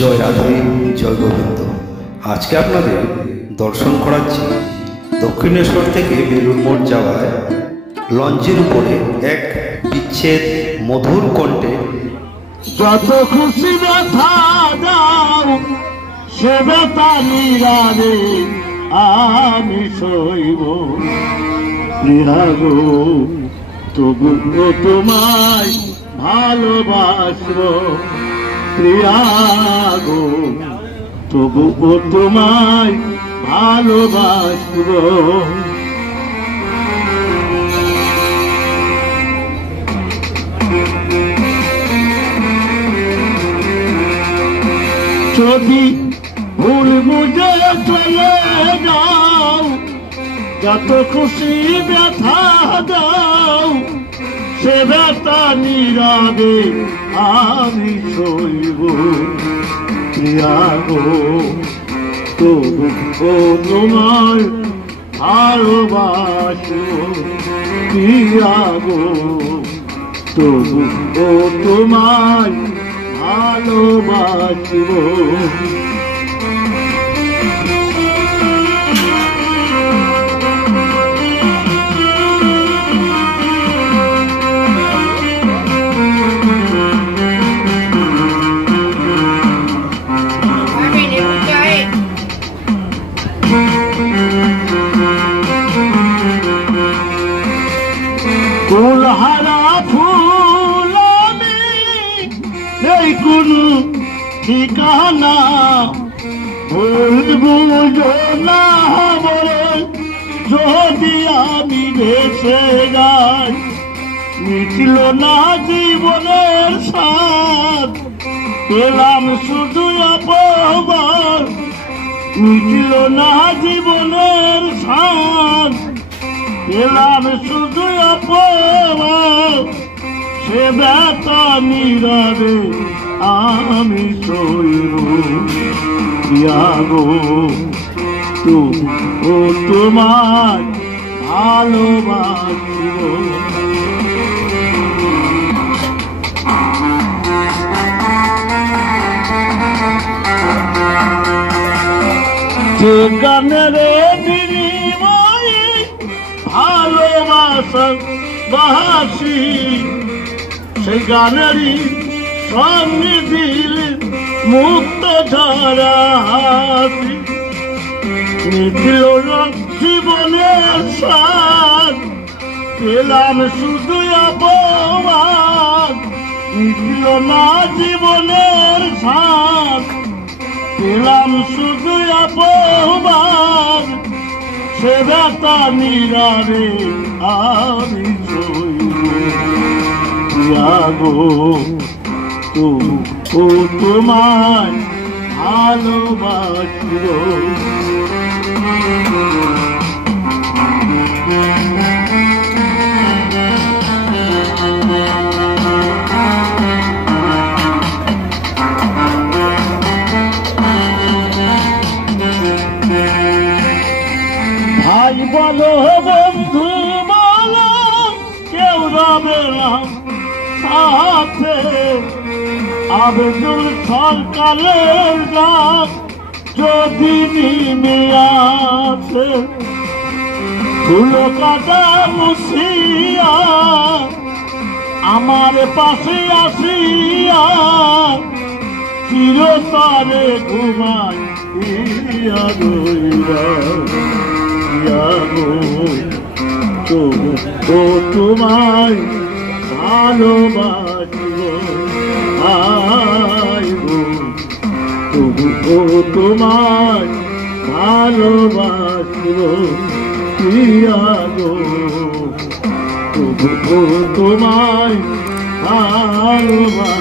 জয় রাধে, জয় গোবিন্দ। আজকে আপনাদের দর্শন করাচ্ছি দক্ষিণেশ্বর থেকে বেলুড় মঠ যাওয়ায় লঞ্চের উপরে এক বিচ্ছেদ মধুর কণ্ঠে। যত খুশি ব্যথা দাও সে ব্যথা নিরারে আমি সইব প্রিয়া গো, তবু তোমায় ভালোবাসব প্রিয়া গো, তবু তোমায় ভালোবাসব। যদি ভুল বুঝে চলে যাও, যত খুশি ব্যথা দাও সে ব্যথা নীরবে আমি সইব প্রিয়া গো, তবু তোমায় ভালোবাসব প্রিয়া গো, তবু তোমায় ভালোবাসব। ফুলহারা ফুল আমি নেই কোনো ঠিকানা, ভুল বুঝো না বলে যদি আমি ভেসে যাই, মিটল না জীবনের স্বাদ পেলাম শুধু অপমান, মিটল না জীবনের স্বাদ পেলাম শুধু অপমান, সে ব্যথা নীরবে আমি সইব প্রিয়া গো, তবু তোমায় ভালোবাসব। যে গানের বিনিময়ে ভালোবাসা বাসি, সেই গানেরই সঙ্গে দিল মুক্ত ঝরা হাসি, মিটল না জীবনের স্বাদ পেলাম শুধু অপমান, মিটল না জীবনের স্বাদ পেলাম শুধু অপমান, সে ব্যথা নীরবে আমি সইব প্রিয়া গো, তবু তোমায় ভালোবাসব। ভাই বলো বন্ধু বলো কেউ রবে না সাথে, আবেদুল সরকারের গান যদি নেমে আছে, ধুলো কাটা মুছিয়া আমার পাশে আসিয়া চিরতরে ঘুমাই প্রিয়া রইলা প্রিয়া গো, তবু তোমায় ভালোবাসব গো, তবু তোমায় ভালোবাসব প্রিয়া গো, তবু তোমায় ভালোবাসব।